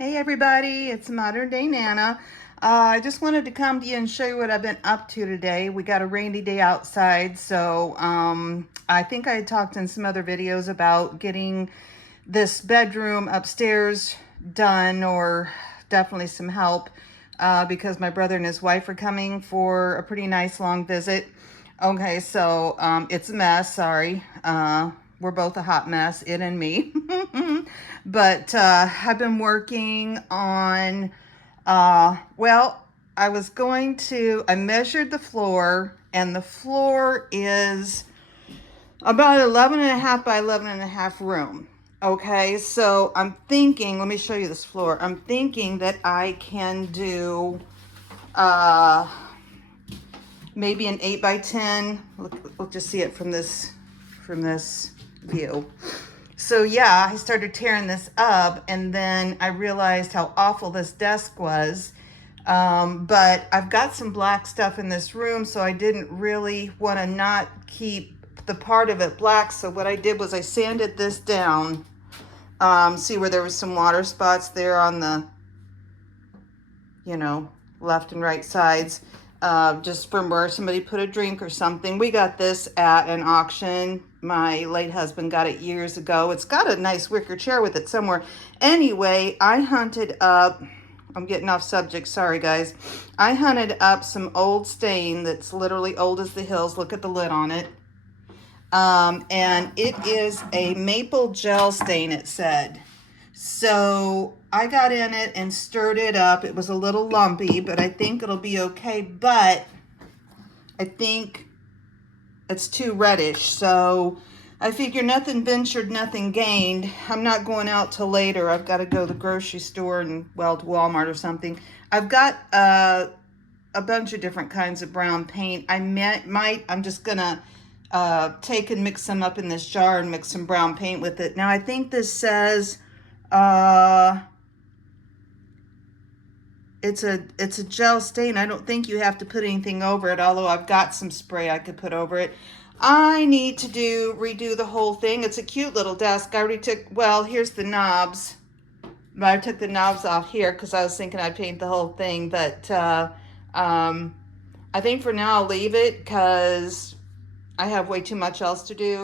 Hey everybody, it's Modern Day Nana. I just wanted to come to you and show you what I've been up to today. We got a rainy day outside, so I think I had talked in some other videos about getting this bedroom upstairs done, or definitely some help because my brother and his wife are coming for a pretty nice long visit. Okay, so it's a mess, sorry. We're both a hot mess, it and me. But I've been working on, well, I measured the floor, and the floor is about 11 and a half by 11 and a half room. Okay, so I'm thinking, let me show you this floor. I'm thinking that I can do uh, maybe an 8 by 10. We'll just see it from this view. So yeah, I started tearing this up, and then I realized how awful this desk was. But I've got some black stuff in this room, so I didn't really want to not keep the part of it black. So what I did was I sanded this down. See where there was some water spots there on the, left and right sides, just from where somebody put a drink or something. We got this at an auction. My late husband got it years ago. It's got a nice wicker chair with it somewhere. Anyway, I hunted up, I'm getting off subject, sorry guys. I hunted up some old stain that's literally old as the hills. Look at the lid on it. And it is a maple gel stain, it said. So I got in it and stirred it up. It was a little lumpy, but I think it'll be okay. But I think it's too reddish. So I figure nothing ventured, nothing gained. I'm not going out till later. I've got to go to the grocery store and, well, to Walmart or something. I've got a bunch of different kinds of brown paint. I'm just going to take and mix some up in this jar and mix some brown paint with it. Now, I think this says it's a gel stain. I don't think you have to put anything over it, although I've got some spray I could put over it. I need to redo the whole thing. It's a cute little desk. I already took, well, here's the knobs. But I took the knobs off here because I was thinking I'd paint the whole thing. But I think for now I'll leave it because I have way too much else to do.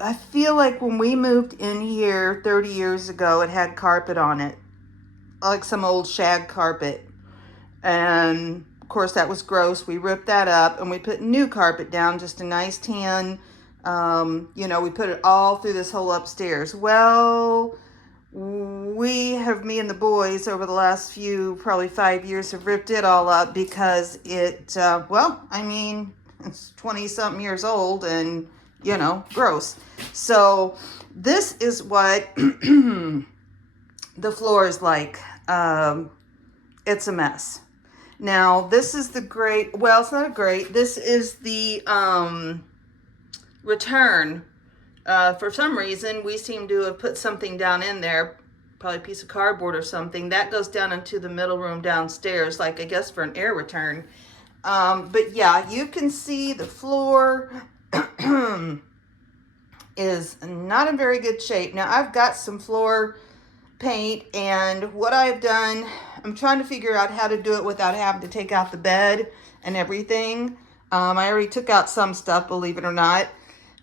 I feel like when we moved in here 30 years ago, it had carpet on it, like some old shag carpet. And of course that was gross. We ripped that up and we put new carpet down, just a nice tan. We put it all through this whole upstairs. Well, me and the boys over the last probably 5 years, have ripped it all up because it's 20 something years old and, gross. So this is what the floor is like. It's a mess. Now, this is the grate. Well, it's not a grate. This is the return. For some reason, we seem to have put something down in there, probably a piece of cardboard or something. That goes down into the middle room downstairs, like I guess for an air return. But yeah, you can see the floor is not in very good shape. Now, I've got some floor paint, and what I've done, I'm trying to figure out how to do it without having to take out the bed and everything. I already took out some stuff, believe it or not.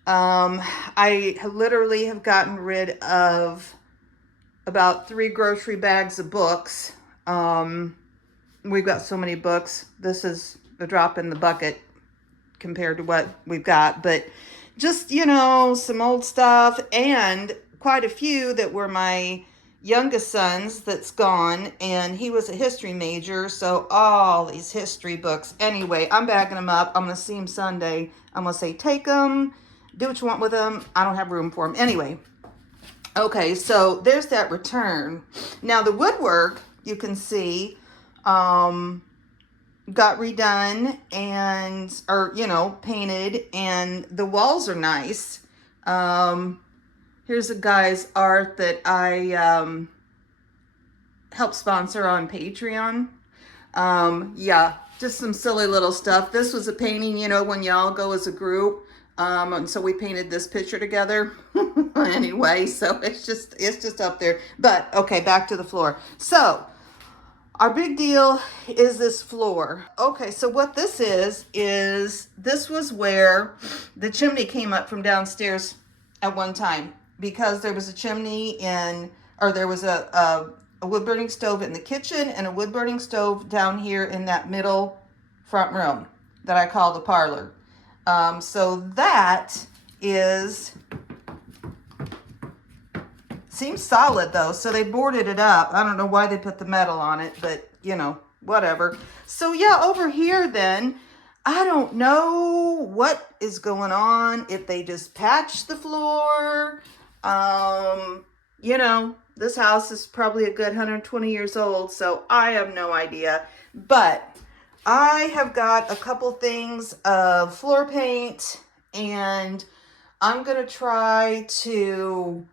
I literally have gotten rid of about 3 grocery bags of books. We've got so many books. This is a drop in the bucket compared to what we've got, but just, some old stuff, and quite a few that were my youngest son's that's gone, and he was a history major, so all these history books. Anyway, I'm bagging them up. I'm going to see him Sunday. I'm going to say, take them, do what you want with them. I don't have room for them. Anyway, okay, so there's that return. Now, the woodwork, you can see, got redone or painted, and the walls are nice. Here's a guy's art that I help sponsor on Patreon. Yeah, just some silly little stuff. This was a painting, when y'all go as a group. And so we painted this picture together. Anyway, so it's just up there. But okay, back to the floor. So our big deal is this floor. Okay, so what this is this was where the chimney came up from downstairs at one time, because there was a chimney or there was a wood burning stove in the kitchen and a wood burning stove down here in that middle front room that I call the parlor. So that seems solid though, so they boarded it up. I don't know why they put the metal on it, but you know, whatever. So yeah, over here then, I don't know what is going on, if they just patched the floor. You know, this house is probably a good 120 years old, so I have no idea. But I have got a couple things of floor paint, and I'm gonna try to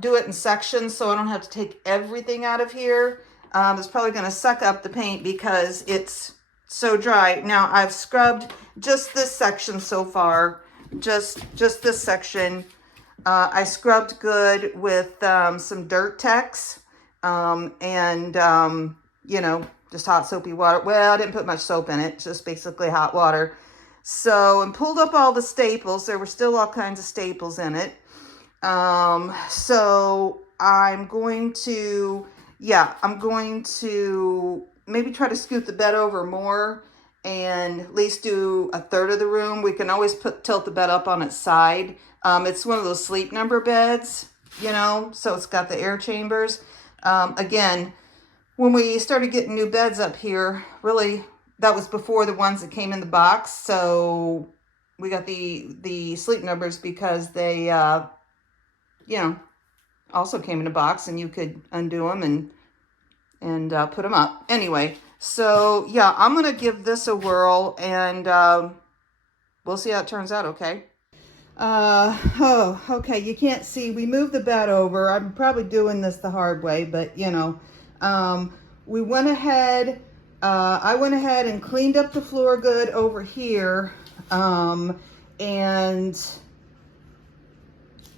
do it in sections so I don't have to take everything out of here. It's probably going to suck up the paint because it's so dry. Now I've scrubbed just this section so far, just this section. I scrubbed good with some Dirt Tex and you know, just hot soapy water. Well, I didn't put much soap in it, just basically hot water. So, and pulled up all the staples. There were still all kinds of staples in it. So I'm going to maybe try to scoot the bed over more and at least do a third of the room. We can always tilt the bed up on its side. It's one of those Sleep Number beds, you know, so it's got the air chambers. Again, when we started getting new beds up here, really, that was before the ones that came in the box. So we got the Sleep Numbers because they, you know, also came in a box, and you could undo them and put them up. Anyway, so yeah, I'm gonna give this a whirl, and we'll see how it turns out. Okay. Oh, okay. You can't see. We moved the bed over. I'm probably doing this the hard way, but you know, we went ahead. I went ahead and cleaned up the floor good over here, and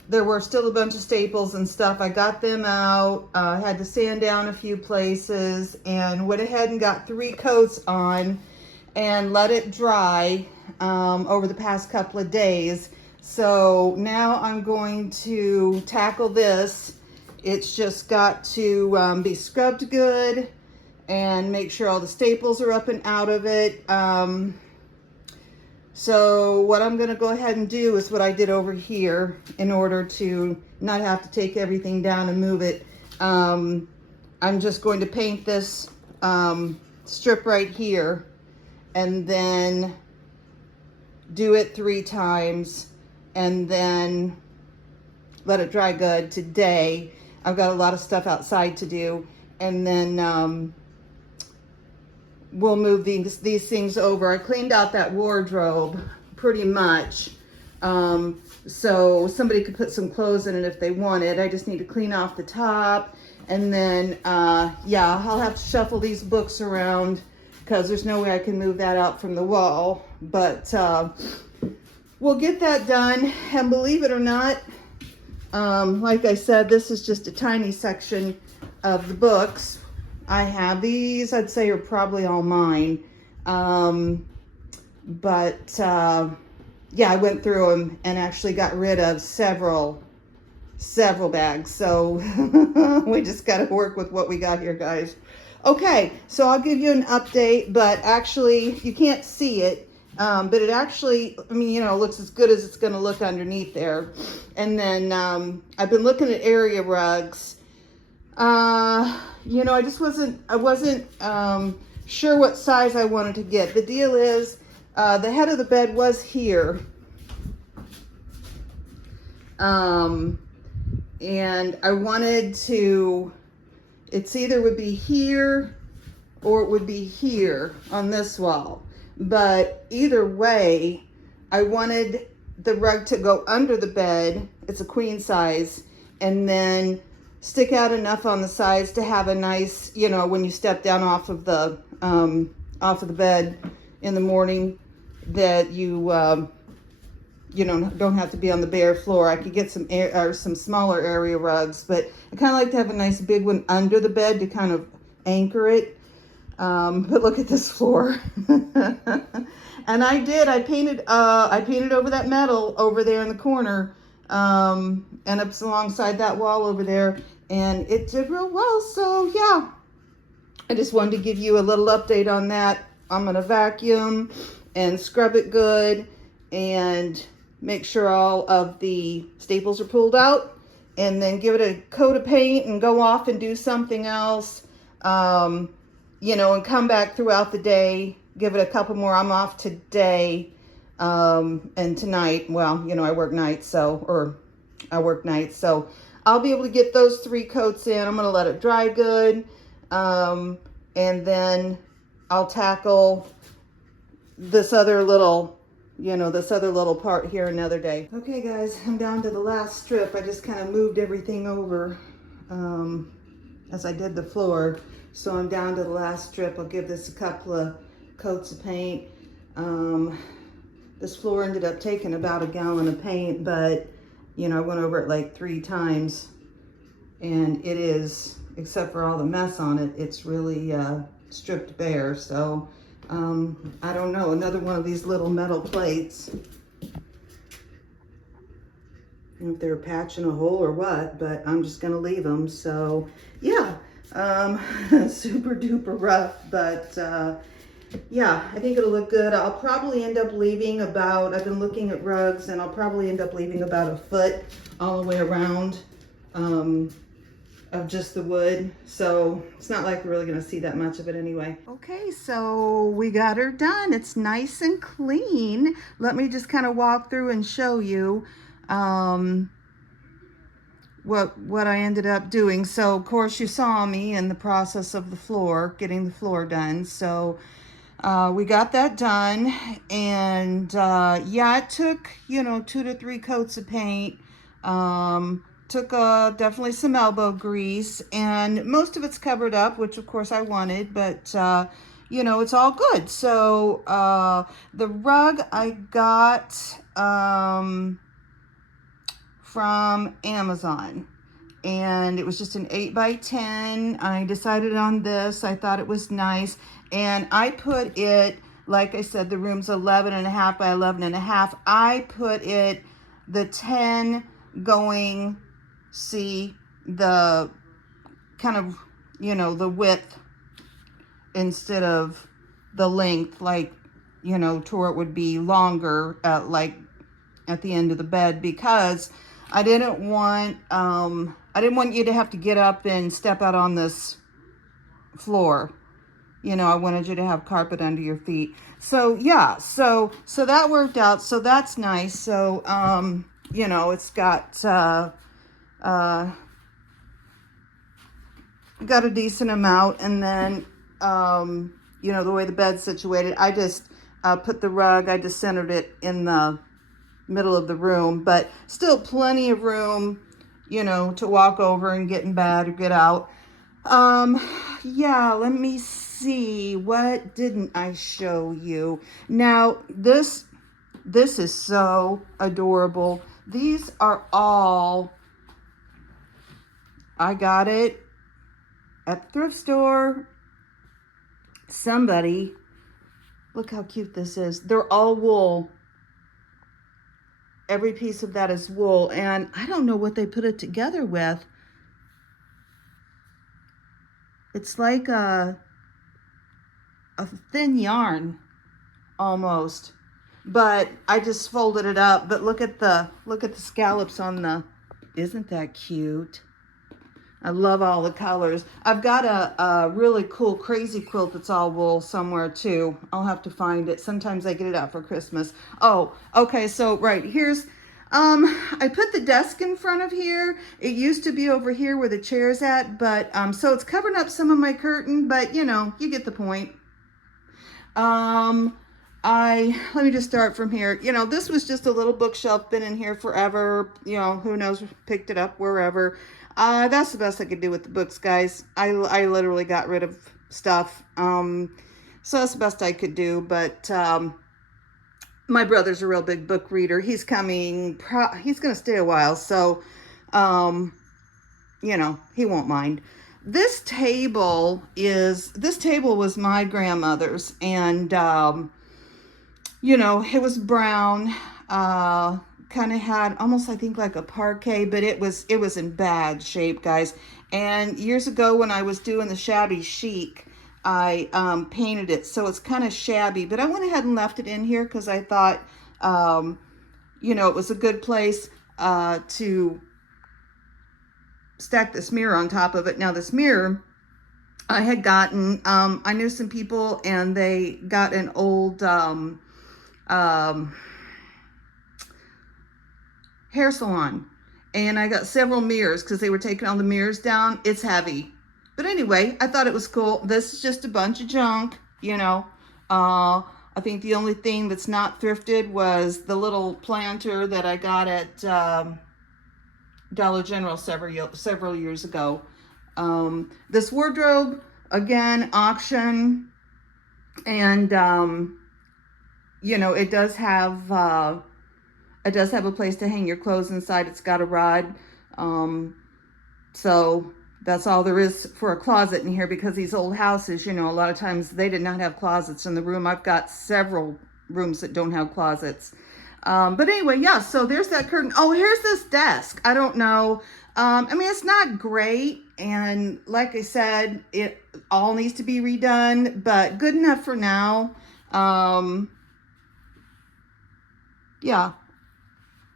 there were still a bunch of staples and stuff. I got them out, had to sand down a few places, and went ahead and got 3 coats on and let it dry over the past couple of days. So now I'm going to tackle this. It's just got to be scrubbed good and make sure all the staples are up and out of it. So what I'm going to go ahead and do is what I did over here in order to not have to take everything down and move it. I'm just going to paint this strip right here and then do it 3 times and then let it dry good today. I've got a lot of stuff outside to do, and then we'll move these things over. I cleaned out that wardrobe pretty much, so somebody could put some clothes in it if they wanted. I just need to clean off the top, and then yeah, I'll have to shuffle these books around because there's no way I can move that out from the wall. But we'll get that done, and believe it or not, like I said, this is just a tiny section of the books. I have these, I'd say, are probably all mine. But yeah, I went through them and actually got rid of several bags. So we just got to work with what we got here, guys. Okay, so I'll give you an update, but actually you can't see it. But it actually, I mean, you know, looks as good as it's going to look underneath there. And then I've been looking at area rugs. You know, I wasn't sure what size I wanted to get. The deal is, the head of the bed was here. And I wanted to, it's either would be here or it would be here on this wall. But either way, I wanted the rug to go under the bed. It's a queen size, and then stick out enough on the sides to have a nice, you know, when you step down off of the bed in the morning, that you you know, don't have to be on the bare floor. I could get some or some smaller area rugs, but I kind of like to have a nice big one under the bed to kind of anchor it. But look at this floor. And I painted over that metal over there in the corner, and up alongside that wall over there, and it did real well. So yeah, I just wanted to give you a little update on that. I'm gonna vacuum and scrub it good and make sure all of the staples are pulled out, and then give it a coat of paint and go off and do something else. You know, and come back throughout the day, give it a couple more. I'm off today, and tonight. Well, you know, I work nights, so I'll be able to get those 3 coats in. I'm going to let it dry good, and then I'll tackle this other little, you know, this other little part here another day. Okay, guys, I'm down to the last strip. I just kind of moved everything over, as I did the floor. So I'm down to the last strip. I'll give this a couple of coats of paint. This floor ended up taking about a gallon of paint, but you know, I went over it like 3 times, and it is, except for all the mess on it, it's really stripped bare. So I don't know, another one of these little metal plates. I don't know if they're patching a hole or what, but I'm just gonna leave them. So yeah. Super duper rough, but yeah, I think it'll look good. I'll probably end up leaving about, I've been looking at rugs, and I'll probably end up leaving about a foot all the way around of just the wood. So it's not like we're really going to see that much of it anyway. Okay, so we got her done. It's nice and clean. Let me just kind of walk through and show you what I ended up doing. So of course you saw me in the process of the floor, getting the floor done. So we got that done, and yeah, it took, you know, 2 to 3 coats of paint. Took definitely some elbow grease, and most of it's covered up, which of course I wanted, but you know, it's all good. So the rug I got from Amazon, and it was just an 8x10. I decided on this. I thought it was nice, and I put it, like I said, the room's 11.5 by 11.5. I put it the 10 going, see, the kind of, you know, the width instead of the length, like, you know, to where it would be longer at, like, at the end of the bed, because I didn't want you to have to get up and step out on this floor. You know, I wanted you to have carpet under your feet. So yeah, so that worked out. So that's nice. So you know, it's got a decent amount. And then you know, the way the bed's situated, I just put the rug, I just centered it in the middle of the room, but still plenty of room, you know, to walk over and get in bed or get out. Yeah, let me see, what didn't I show you? Now this is so adorable. These are all, I got it at the thrift store. Somebody, look how cute this is. They're all wool. Every piece of that is wool, and I don't know what they put it together with. It's like a thin yarn almost, but I just folded it up. But look at the scallops on the, isn't that cute? I love all the colors. I've got a really cool crazy quilt that's all wool somewhere too. I'll have to find it. Sometimes I get it out for Christmas. Oh, okay, so right, here's, I put the desk in front of here. It used to be over here where the chair's at, but, so it's covering up some of my curtain, but you know, you get the point. Let me just start from here. You know, this was just a little bookshelf, been in here forever. You know, who knows, picked it up wherever. That's the best I could do with the books, guys. I literally got rid of stuff. So that's the best I could do. But My brother's a real big book reader. He's coming, he's going to stay a while. So, um, you know, he won't mind. This table was my grandmother's, and, you know, it was brown, kind of had almost, I think, like a parquet, but it was in bad shape, guys. And years ago when I was doing the shabby chic, I painted it so it's kind of shabby, but I went ahead and left it in here because I thought, you know, it was a good place to stack this mirror on top of it. Now this mirror I had gotten, I knew some people and they got an old hair salon, and I got several mirrors because they were taking all the mirrors down. It's heavy, but anyway, I thought it was cool. This is just a bunch of junk, you know. I think the only thing that's not thrifted was the little planter that I got at Dollar General several years ago. This wardrobe, again, auction, and you know, it does have a place to hang your clothes inside. It's got a rod. So that's all there is for a closet in here, because these old houses, you know, a lot of times they did not have closets in the room. I've got several rooms that don't have closets. But anyway, yeah, so there's that curtain. Oh, here's this desk. I don't know. I mean, it's not great. And like I said, it all needs to be redone, but good enough for now. Yeah.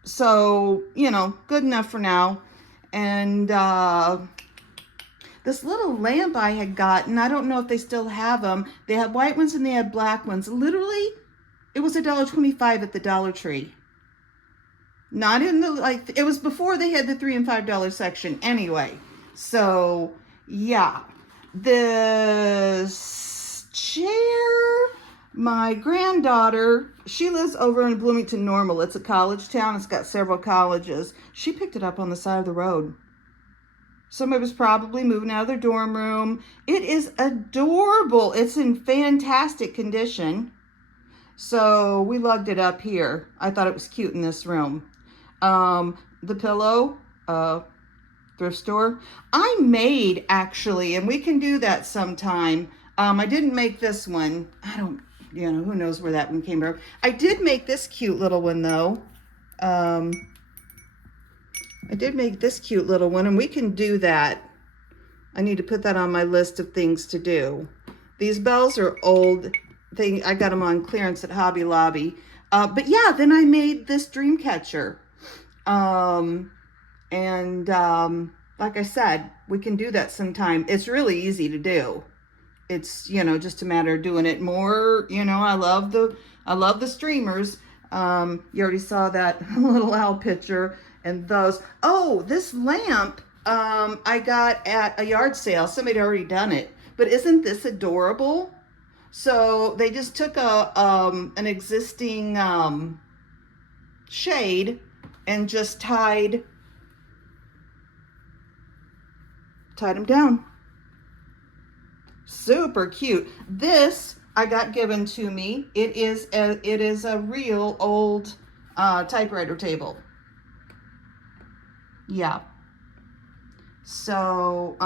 So, you know, good enough for now. And this little lamp I had gotten, I don't know if they still have them. They had white ones and they had black ones. Literally, it was $1.25 at the Dollar Tree. Not in the, like, it was before they had the $3 and $5 section anyway. So, yeah. This chair, my granddaughter, she lives over in Bloomington Normal. It's a college town. It's got several colleges. She picked it up on the side of the road. Somebody was probably moving out of their dorm room. It is adorable. It's in fantastic condition. So we lugged it up here. I thought it was cute in this room. The pillow, thrift store. I made, actually, and we can do that sometime. I didn't make this one. I don't, you know, who knows where that one came from. I did make this cute little one, though. I did make this cute little one, and we can do that. I need to put that on my list of things to do. These bells are old. I got them on clearance at Hobby Lobby. But yeah, then I made this dream catcher. Like I said, we can do that sometime. It's really easy to do. It's, you know, just a matter of doing it more. You know, I love the streamers. You already saw that little owl picture and those. Oh, this lamp, I got at a yard sale. Somebody had already done it, but isn't this adorable? So they just took an existing shade and just tied them down. Super cute. This I got given to me. It is a real old typewriter table. Yeah. So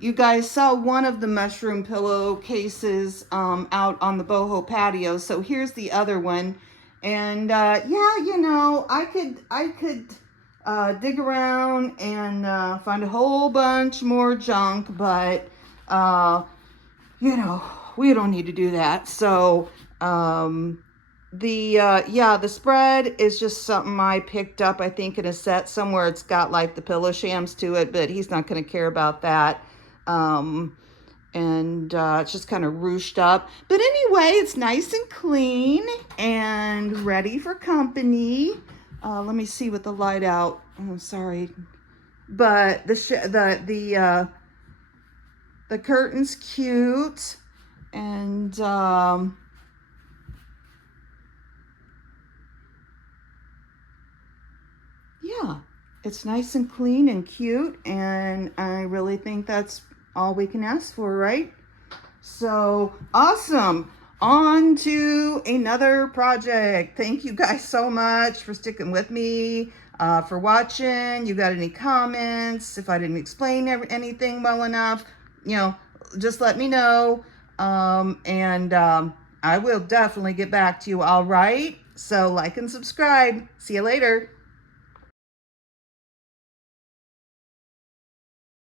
you guys saw one of the mushroom pillowcases out on the boho patio. So here's the other one. And yeah, you know, I could dig around and find a whole bunch more junk, but you know, we don't need to do that. So the spread is just something I picked up, I think, in a set somewhere. It's got like the pillow shams to it, but he's not going to care about that. It's just kind of ruched up. But anyway, it's nice and clean and ready for company. Let me see with the light out. Oh, sorry. But the curtain's cute, and yeah, it's nice and clean and cute, and I really think that's all we can ask for, right? So awesome. on to another project. Thank you guys so much for sticking with me, for watching. You got any comments? If I didn't explain anything well enough, you know, just let me know. I will definitely get back to you. All right. So like and subscribe. See you later.